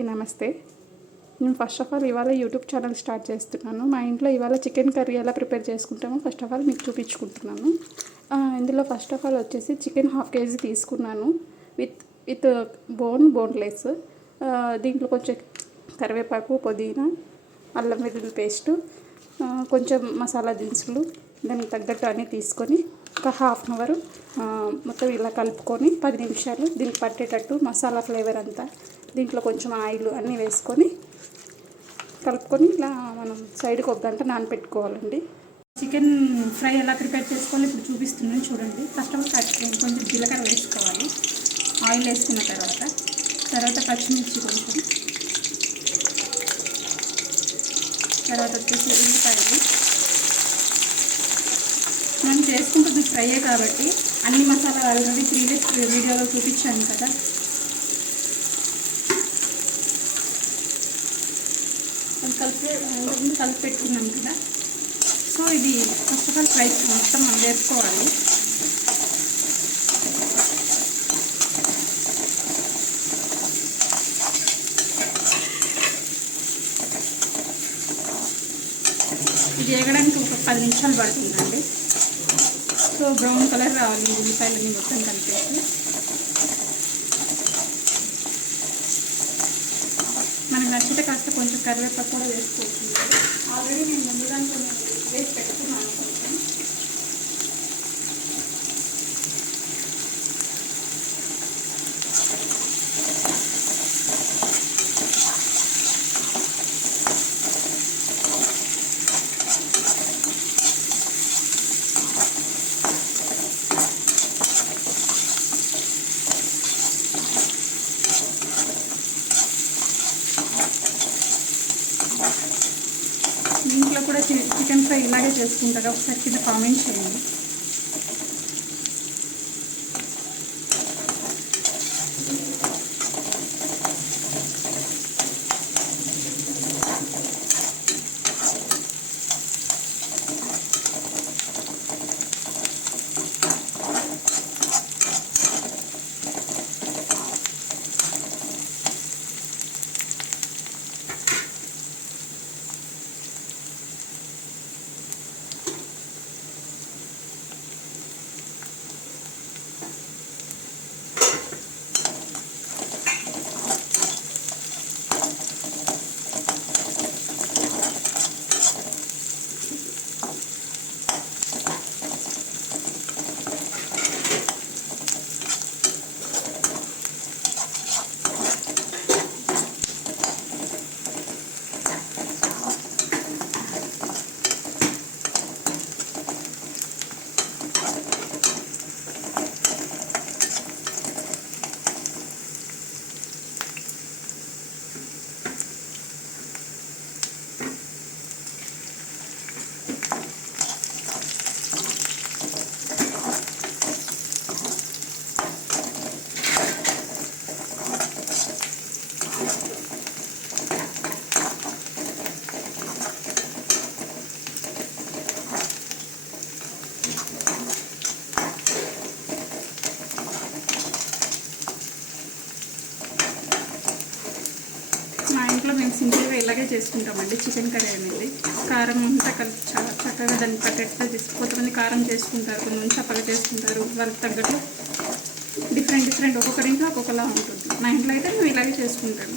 అందరికీ నమస్తే. నేను ఫస్ట్ ఆఫ్ ఆల్ ఇవాళ యూట్యూబ్ ఛానల్ స్టార్ట్ చేస్తున్నాను. మా ఇంట్లో ఇవాళ చికెన్ కర్రీ ఎలా ప్రిపేర్ చేసుకుంటామో ఫస్ట్ ఆఫ్ ఆల్ మీకు చూపించుకుంటున్నాను. ఇందులో ఫస్ట్ ఆఫ్ ఆల్ వచ్చేసి చికెన్ 1/2 kg తీసుకున్నాను విత్ బోన్లెస్. దీంట్లో కొంచెం కరివేపాకు, పుదీనా, అల్లం వెల్లుల్లి పేస్టు, కొంచెం మసాలా దినుసులు, దానికి తగ్గట్టు అన్నీ తీసుకొని ఒక 1/2 అవర్ మొత్తం ఇలా కలుపుకొని 10 నిమిషాలు దీనికి పట్టేటట్టు మసాలా ఫ్లేవర్ అంతా దీంట్లో కొంచెం ఆయిల్ అన్నీ వేసుకొని కలుపుకొని ఇలా మనం సైడ్కి 1 గంట నానపెట్టుకోవాలండి. చికెన్ ఫ్రై ఎలా ప్రిపేర్ చేసుకోవాలి ఇప్పుడు చూపిస్తున్నాను చూడండి. ఫస్ట్ ఆఫ్ ఆల్ కొంచెం జీలకర్ర వేసుకోవాలి. ఆయిల్ వేసుకున్న తర్వాత పచ్చిమిర్చి కొంచెం, తర్వాత వచ్చేసి ఉల్లిపాయలు. మనం చేసుకుంటుంది ఫ్రైయే కాబట్టి అన్ని మసాలాలు ఆల్రెడీ ప్రీవియస్ వీడియోలో చూపించాను కదా. కలిపి పెట్టుకున్నాం కదా. సో ఇది ఫస్ట్ ఆఫ్ ఆల్ ఫ్రై మొత్తం మనం వేసుకోవాలి. ఇది వేగడానికి ఒక 10 నిమిషాలు పడుతుందండి. సో బ్రౌన్ కలర్ రావాలి ఉల్లిపాయలన్నీ మొత్తం కలిపేసి. మనకు నచ్చితే కాస్త కొంచెం కరివేపాకు కూడా వేసుకోవచ్చు. ఆల్రెడీ నేను ముందుగా వేసి పెట్టుకున్నాను కొంచెం. ఇంట్లో కూడా చికెన్ ఫ్రై ఇలాగే చేసుకుంటారా? ఒకసారి కింద కామెంట్ చేయండి. ఇంట్లో మేము సింపుల్గా ఇలాగే చేసుకుంటామండి చికెన్ కర్రీ అనేది. కారం అంతా కలిపి చాలా చక్కగా దాన్ని పట్టేట్టు కొంతమంది కారం చేసుకుంటారు, కొంతమంది చప్పగా చేసుకుంటారు. వాళ్ళకి తగ్గట్టు డిఫరెంట్ ఒక్కొక్కరి ఇంట్లో ఒక్కొక్కలా ఉంటుంది. మా ఇంట్లో అయితే మేము ఇలాగే చేసుకుంటాము.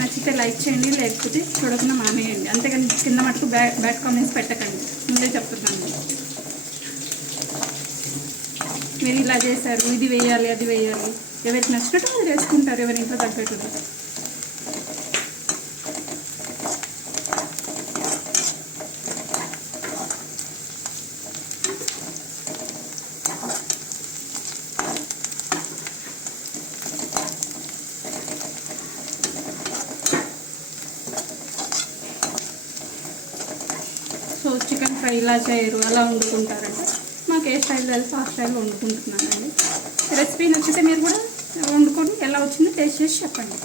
నచ్చితే లైక్ చేయండి, లేకపోతే చూడకుండా మానేయండి. అంతేగాని కింద మటుకు బ్యాడ్ కామెంట్స్ పెట్టకండి, ముందే చెప్తున్నాను. మీరు ఇలా చేశారు, ఇది వేయాలి అది వేయాలి, ఎవరికి నచ్చినట్టు అది వేసుకుంటారు, ఎవరి ఇంట్లో తగ్గట్టు. సో చికెన్ ఫ్రై ఇలా చేయరు, అలా వండుకుంటారంటే మాకు ఏ స్టైల్ తెలుసు ఆ స్టైల్లో వండుకుంటున్నానండి. రెసిపీ నచ్చితే మీరు కూడా వండుకొని ఎలా వచ్చిందో టేస్ట్ చేసి చెప్పండి.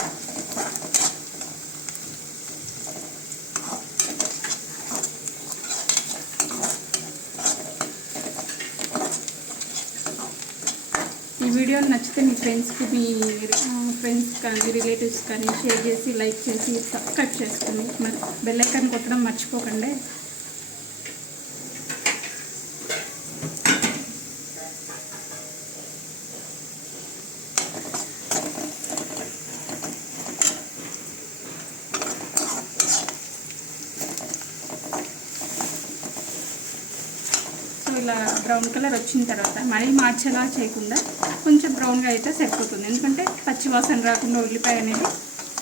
ఈ వీడియో నచ్చితే నచ్చితే మీ ఫ్రెండ్స్కి ఫ్రెండ్స్ కానీ రిలేటివ్స్ కానీ షేర్ చేసి లైక్ చేసి సబ్స్క్రైబ్ చేసుకొని మరి బెల్ ఐకాన్ కొట్టడం మర్చిపోకండి. ఇలా బ్రౌన్ కలర్ వచ్చిన తర్వాత మరీ మార్చేలా చేయకుండా కొంచెం బ్రౌన్గా అయితే సరిపోతుంది. ఎందుకంటే పచ్చి వాసన రాకుండా ఉల్లిపాయ అనేది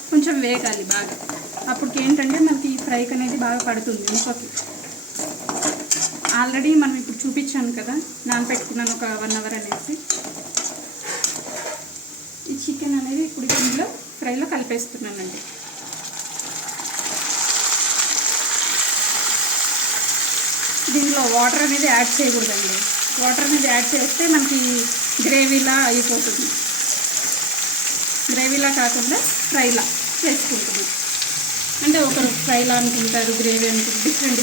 కొంచెం వేగాలి బాగా. అప్పటికి ఏంటంటే మనకి ఈ ఫ్రైకి అనేది బాగా పడుతుంది ముక్కకి. ఆల్రెడీ మనం ఇప్పుడు చూపించాను కదా, నానబెట్టుకున్నాను ఒక 1 అవర్ అనేసి. ఈ చికెన్ అనేది ఇప్పుడు ఇందులో ఫ్రైలో కలిపేస్తున్నానండి. దీంట్లో వాటర్ అనేది యాడ్ చేయకూడదండి. వాటర్ అనేది యాడ్ చేస్తే మనకి గ్రేవీలా అయిపోతుంది. గ్రేవీలా కాకుండా ఫ్రైలా చేసుకుంటుంది. అంటే ఒకరు ఫ్రైలా అనుకుంటారు, గ్రేవీ అనుకుంటారు, డిఫరెంట్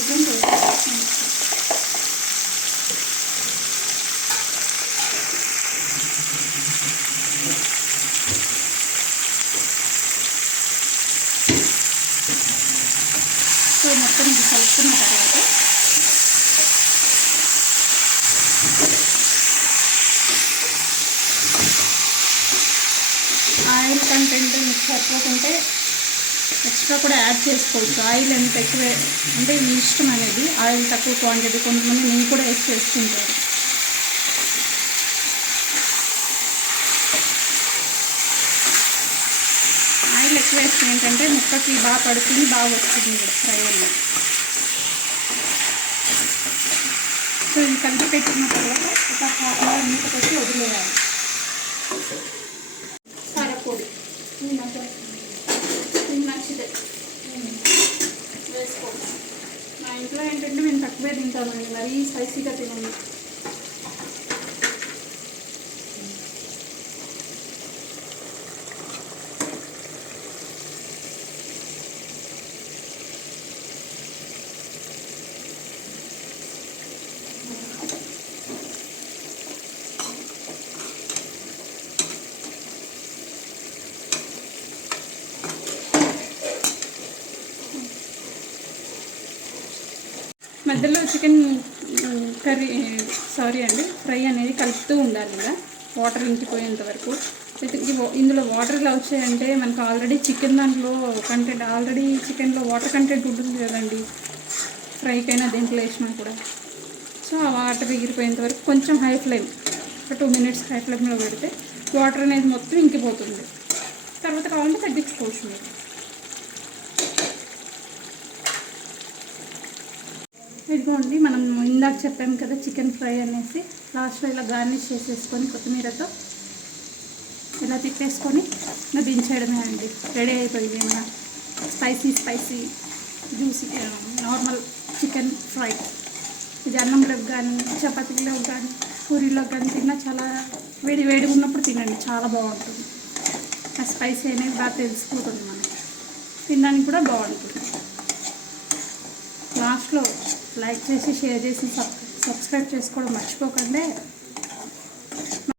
సో మొత్తం ఇది కలుపుకున్న తర్వాత ఆయిల్ కంటెంట్ మీకు సరిపోకుంటే ఎక్స్ట్రా కూడా యాడ్ చేసుకోవచ్చు. ఆయిల్ ఎంత ఎక్కువ అంటే మీ ఇష్టం అనేది. ఆయిల్ తక్కువ క్వాంటిటీ కొంతమంది నెయ్యి కూడా వేసి చేసుకుంటారు. ఆయిల్ ఎక్కువ వేస్తే ఏంటంటే ముక్కకి బాగా పడుతుంది, బాగా వస్తుంది ఫ్రై అన్నది. సో ఇది కలిపి పెట్టుకున్న తర్వాత ఒక హాఫ్ అవర్ మూత పెట్టి వదిలేయాలి. కారపొడి మీకు నచ్చితే వేసుకోవాలి. మా ఇంట్లో ఏంటంటే మేము తక్కువే తింటామండి, మరీ స్పైసీగా తినండి. మధ్యలో చికెన్ ఫ్రై అనేది కలుపుతూ ఉండాలి ఇలా వాటర్ ఇంకిపోయేంత వరకు. ఇందులో వాటర్ ఇలా వచ్చాయంటే మనకు ఆల్రెడీ చికెన్ దాంట్లో కంటెంట్, ఆల్రెడీ చికెన్లో వాటర్ కంటెంట్ ఉంటుంది కదండి, ఫ్రైకైనా దేంట్లో వేసినా కూడా. సో ఆ వాటర్ ఎగిరిపోయేంత వరకు కొంచెం హై ఫ్లేమ్, ఒక 2 మినిట్స్ హై ఫ్లేమ్లో పెడితే వాటర్ అనేది మొత్తం ఇంకిపోతుంది. తర్వాత కావాలంటే తగ్గించుకోవచ్చు మీరు. ఇదిగోండి, మనం ఇందాక చెప్పాము కదా చికెన్ ఫ్రై అనేసి, లాస్ట్లో ఇలా గార్నిష్ చేసేసుకొని కొత్తిమీరతో ఇలా తిప్పేసుకొని ఇంకా దించేయడమే అండి. రెడీ అయిపోయింది మన spicy juicy normal chicken fry. ఇది అన్నంలోకి కానీ, చపాతీలోకి కానీ, పూరీలోకి కానీ తిన్నా చాలా వేడిగా ఉన్నప్పుడు తినండి, చాలా బాగుంటుంది. ఆ స్పైసీ అనేది బాగా తెలిసిపోతుంది మనకి, తినడానికి కూడా బాగుంటుంది. లాస్ట్లో లైక్ చేసి షేర్ చేసి సబ్స్క్రైబ్ చేసుకోవడం మర్చిపోకండి.